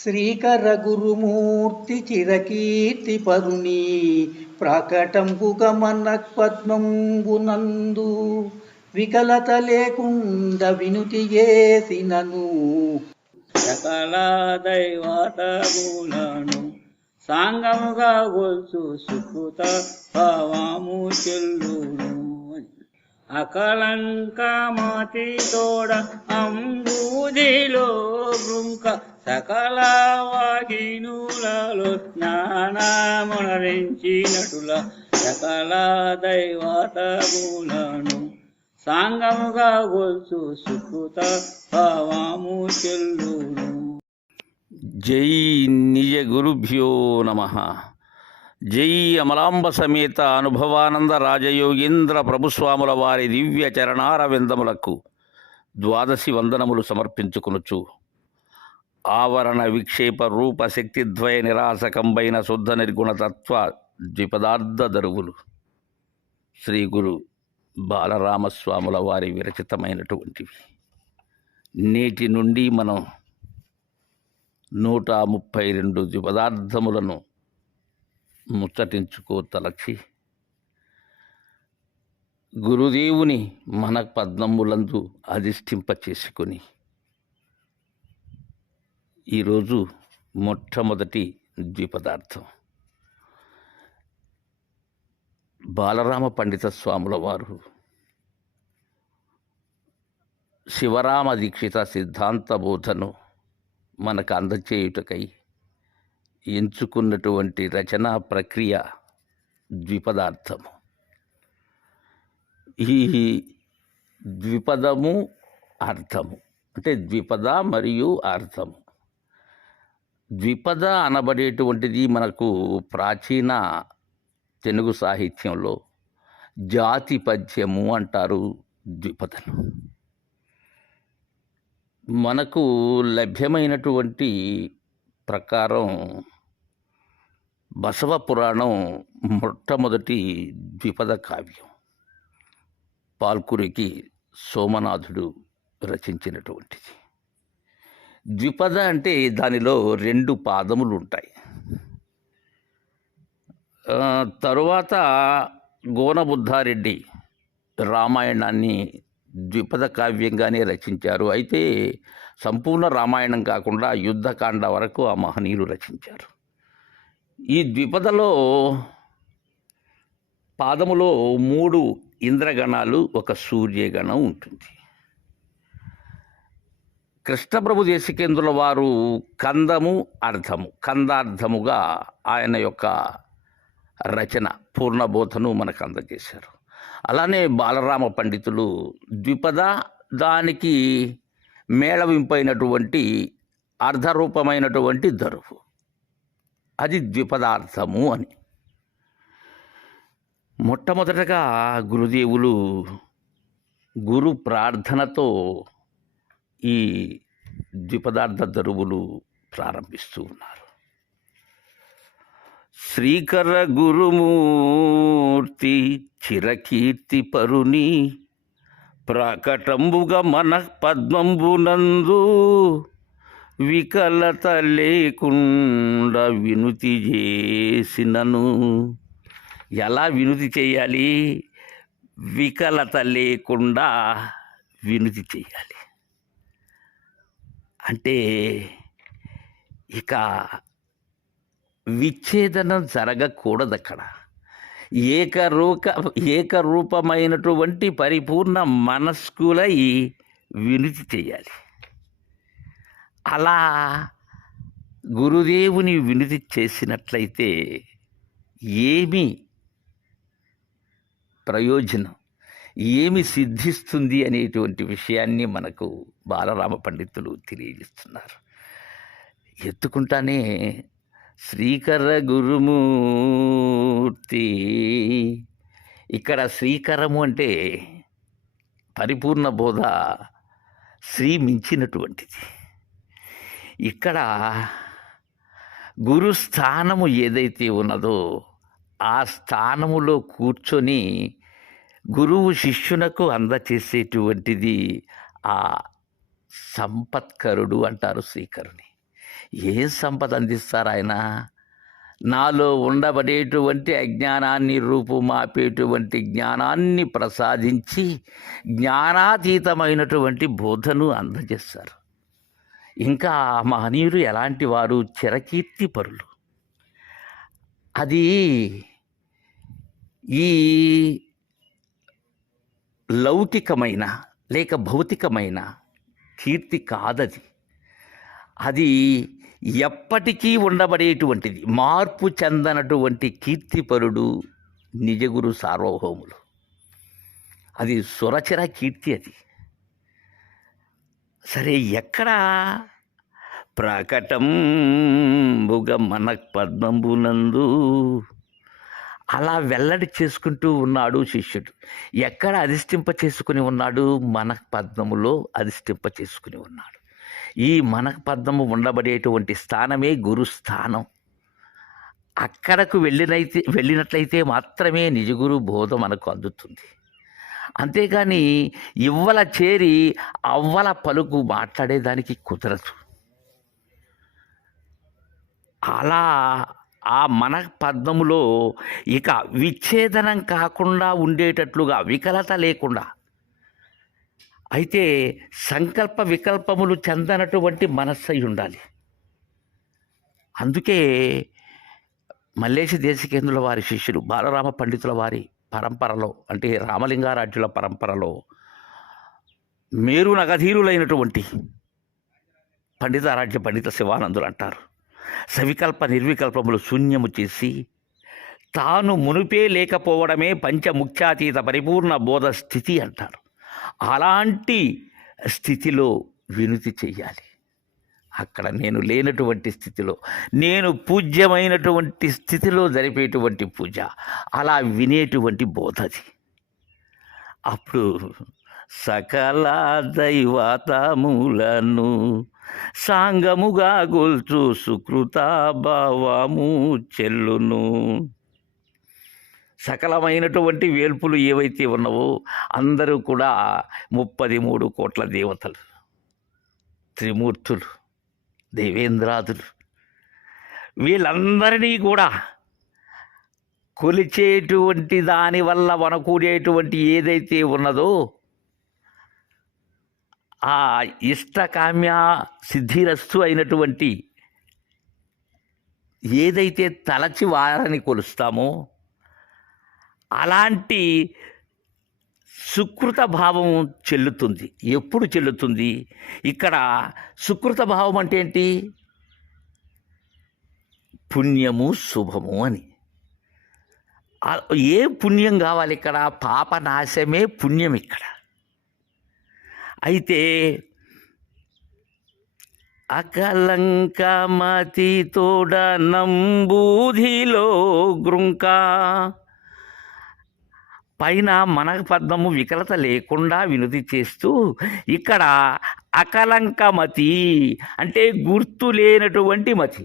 శ్రీకర గురుమూర్తి చిరకీర్తి పరుని ప్రాకటంబుగ పద్మంబునందు వికలత లేకుండ వినుతి చేసినను సకల దైవతములను సాంగముగా గొల్చు సుకృత భావము చెల్లును. అకలంకమతి తోడ అంబూదిలో బృంక సకల వాగినులలో జ్ఞానమునరించినటుల సకల దైవతములను సాంగముగా గొల్చు సుకృత భావము చెల్లును. జై నిజ గురుభ్యో నమః. జై అమలాంబ సమేత అనుభవానంద రాజయోగీంద్ర ప్రభుస్వాముల వారి దివ్య చరణారవిందములకు ద్వాదశి వందనములు సమర్పించుకొనుచు ఆవరణ విక్షేప రూప శక్తిద్వయ నిరాసకంబైన శుద్ధ నిర్గుణతత్వ ద్విపదార్థ దరువులు శ్రీ గురు బాలరామస్వాముల వారి విరచితమైనటువంటివి. నేటి నుండి మనం 132 ద్విపదార్థములను ముచ్చటించుకోతలచి గురుదేవుని మన పద్మములందు అధిష్ఠింపచేసుకొని ఈరోజు మొట్టమొదటి ద్విపదార్థం బాలరామ పండిత స్వాముల వారు శివరామ దీక్షిత సిద్ధాంత బోధను మనకు అందచేయుటకై ఎంచుకున్నటువంటి రచనా ప్రక్రియ ద్విపదార్థము. ఈ ద్విపదము అర్థము అంటే ద్విపద మరియు అర్థము. ద్విపద అనబడేటువంటిది మనకు ప్రాచీన తెలుగు సాహిత్యంలో జాతి పద్యము అంటారు. ద్విపదను మనకు లభ్యమైనటువంటి ప్రకారం బసవ పురాణం మొట్టమొదటి ద్విపద కావ్యం. పాల్కురికి సోమనాథుడు రచించినటువంటిది. ద్విపద అంటే దానిలో 2 పాదములు ఉంటాయి. తరువాత గోనబుద్ధారెడ్డి రామాయణాన్ని ద్విపద కావ్యంగానే రచించారు. అయితే సంపూర్ణ రామాయణం కాకుండా యుద్ధకాండ వరకు ఆ మహనీయులు రచించారు. ఈ ద్విపదలో పాదములో 3 ఇంద్రగణాలు, ఒక సూర్యగణం ఉంటుంది. కృష్ణప్రభు దేశికేంద్రుల వారు కందము అర్థము కందార్థముగా ఆయన యొక్క రచన పూర్ణబోధను మనకు అందజేశారు. అలానే బాలరామ పండితులు ద్విపద దానికి మేళవింపైనటువంటి అర్ధరూపమైనటువంటి దరువు, అది ద్విపదార్థము అని. మొట్టమొదటగా గురుదేవులు గురు ప్రార్థనతో ఈ ద్విపదార్థ దరువులు ప్రారంభిస్తూ ఉన్నారు. శ్రీకర గురుమూర్తి చిరకీర్తి పరుని ప్రాకటంబుగా మన పద్మంబునందు వికలత లేకుండా వినుతి చేసినను. ఎలా వినుతి చేయాలి? వికలత లేకుండా వినుతి చేయాలి. అంటే ఇక విచ్ఛేదనం జరగకూడదు. అక్కడ ఏకరూపమైనటువంటి పరిపూర్ణ మనస్కులై వినుతి చేయాలి. అలా గురుదేవుని వినుతి చేసినట్లయితే ఏమి ప్రయోజనం, ఏమి సిద్ధిస్తుంది అనేటువంటి విషయాన్ని మనకు బాలరామ పండితులు తెలియజేస్తున్నారు. ఎత్తుకుంటానే శ్రీకర గురుమూర్తి. ఇక్కడ శ్రీకరము అంటే పరిపూర్ణ బోధ, శ్రీ మించినటువంటిది. ఇక్కడ గురుస్థానము ఏదైతే ఉన్నదో ఆ స్థానములో కూర్చొని గురువు శిష్యునకు అందచేసేటువంటిది ఆ సంపత్కరుడు అంటారు శ్రీకరుని. ఏం సంపద అందిస్తారు ఆయన? నాలో ఉండబడేటువంటి అజ్ఞానాన్ని రూపుమాపేటువంటి జ్ఞానాన్ని ప్రసాదించి జ్ఞానాతీతమైనటువంటి బోధను అందజేస్తారు. ఇంకా ఆ మహనీయులు ఎలాంటి వారు? చిరకీర్తి పరులు. అది ఈ లౌకికమైన లేక భౌతికమైన కీర్తి కాదది. అది ఎప్పటికీ ఉండబడేటువంటిది, మార్పు చెందనటువంటి కీర్తిపరుడు నిజగురు సార్వభౌములు. అది సురచిర కీర్తి. అది సరే, ఎక్కడ ప్రకటంబుగ మన పద్మంబునందు అలా వెల్లడి చేసుకుంటూ ఉన్నాడు శిష్యుడు. ఎక్కడ అధిష్ఠింప చేసుకుని ఉన్నాడు? మన పద్మములో అధిష్ఠింప చేసుకుని ఉన్నాడు. ఈ మన పద్మము ఉండబడేటువంటి స్థానమే గురుస్థానం. అక్కడకు వెళ్ళినట్లయితే మాత్రమే నిజగురు బోధ మనకు అందుతుంది. అంతేగాని ఇవ్వల చేరి అవ్వల పలుకు మాట్లాడేదానికి కుదరదు. అలా ఆ మన పద్మములో ఇక విచ్ఛేదనం కాకుండా ఉండేటట్లుగా, వికలత లేకుండా, అయితే సంకల్ప వికల్పములు చెందనటువంటి మనస్సు అయి ఉండాలి. అందుకే మల్లేశ దేశికేంద్రుల వారి శిష్యులు బాలరామ పండితుల వారి పరంపరలో, అంటే రామలింగారాజ్యుల పరంపరలో మేరు నగధీరులైనటువంటి పండితారాజ్య పండిత శివానందులు అంటారు, సవికల్ప నిర్వికల్పములు శూన్యము చేసి తాను మునుపే లేకపోవడమే పంచముఖ్యాతీత పరిపూర్ణ బోధ స్థితి అంటారు. అలాంటి స్థితిలో వినుతి చెయ్యాలి. అక్కడ నేను లేనటువంటి స్థితిలో, నేను పూజ్యమైనటువంటి స్థితిలో జరిపేటువంటి పూజ, అలా వినేటువంటి బోధది. అప్పుడు సకల దైవతములను సాంగముగా గొల్చు సుకృత భావము చెల్లును. సకలమైనటువంటి వేల్పులు ఏవైతే ఉన్నావో అందరూ కూడా 33 కోట్ల దేవతలు, త్రిమూర్తులు, దేవేంద్రాదులు, వీళ్ళందరినీ కూడా కొలిచేటువంటి దానివల్ల వనకూడేటువంటి ఏదైతే ఉన్నదో ఆ ఇష్టకామ్య సిద్ధిరస్తు అయినటువంటి ఏదైతే తలచి వారని కొలుస్తామో అలాంటి సుకృత భావం చెల్లుతుంది. ఎప్పుడు చెల్లుతుంది? ఇక్కడ సుకృత భావం అంటే ఏంటి? పుణ్యము, శుభము అని. ఏ పుణ్యం కావాలి ఇక్కడ? పాపనాశమే పుణ్యం ఇక్కడ. అయితే అకలంకమతి తోడ నంబూధిలో గృంక, పైన మన పద్మము వికలత లేకుండా వినుతి చేస్తూ ఇక్కడ అకలంకమతి అంటే గుర్తు లేనటువంటి మతి.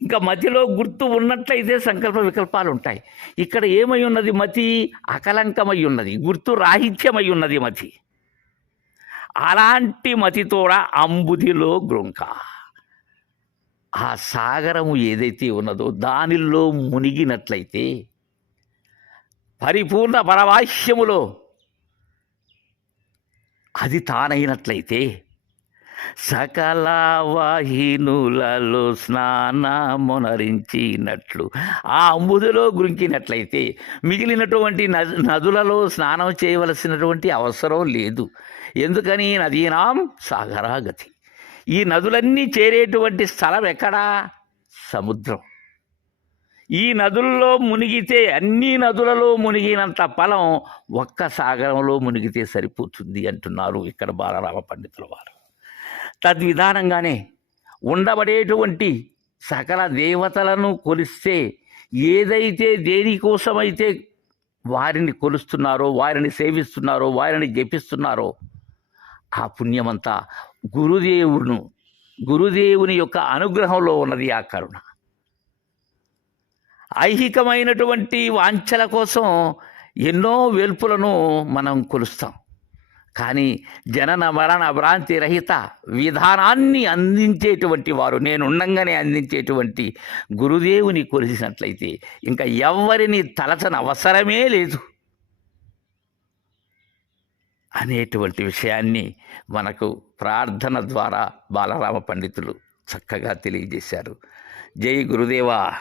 ఇంకా మతిలో గుర్తు ఉన్నట్లయితే సంకల్ప వికల్పాలు ఉంటాయి. ఇక్కడ ఏమై ఉన్నది? మతి అకలంకమై ఉన్నది, గుర్తు రాహిత్యమై ఉన్నది మతి. అలాంటి మతితోడ అంబుధిలో గృంక, ఆ సాగరము ఏదైతే ఉన్నదో దానిలో మునిగినట్లయితే, పరిపూర్ణ పరవాహ్యములో అది తానైనట్లయితే, సకల వాహినులలో స్నానమునరించినట్లు ఆ అంబుధిలో గురింకినట్లయితే మిగిలినటువంటి నదులలో స్నానం చేయవలసినటువంటి అవసరం లేదు. ఎందుకని? నదీనాం సాగరాగతి. ఈ నదులన్నీ చేరేటువంటి స్థలం ఎక్కడా? సముద్రం. ఈ నదుల్లో మునిగితే, అన్ని నదులలో మునిగినంత ఫలం ఒక్క సాగరంలో మునిగితే సరిపోతుంది అంటున్నారు ఇక్కడ బాలరామ పండితుల వారు. తద్విధానంగానే ఉండబడేటువంటి సకల దేవతలను కొలిస్తే, ఏదైతే దేనికోసమైతే వారిని కొలుస్తున్నారో, వారిని సేవిస్తున్నారో, వారిని జపిస్తున్నారో ఆ పుణ్యమంతా గురుదేవుని యొక్క అనుగ్రహంలో ఉన్నది. ఆ కరుణ ఐహికమైనటువంటి వాంఛల కోసం ఎన్నో వేల్పులను మనం కొలుస్తాం. కానీ జనన మరణ భ్రాంతి రహిత విధానాన్ని అందించేటువంటి వారు, నేనుండంగానే అందించేటువంటి గురుదేవుని కొలిసినట్లయితే ఇంకా ఎవ్వరిని తలచని అవసరమే లేదు అనేటువంటి విషయాన్ని మనకు ప్రార్థన ద్వారా బాలరామ పండితులు చక్కగా తెలియజేశారు. జై గురుదేవా.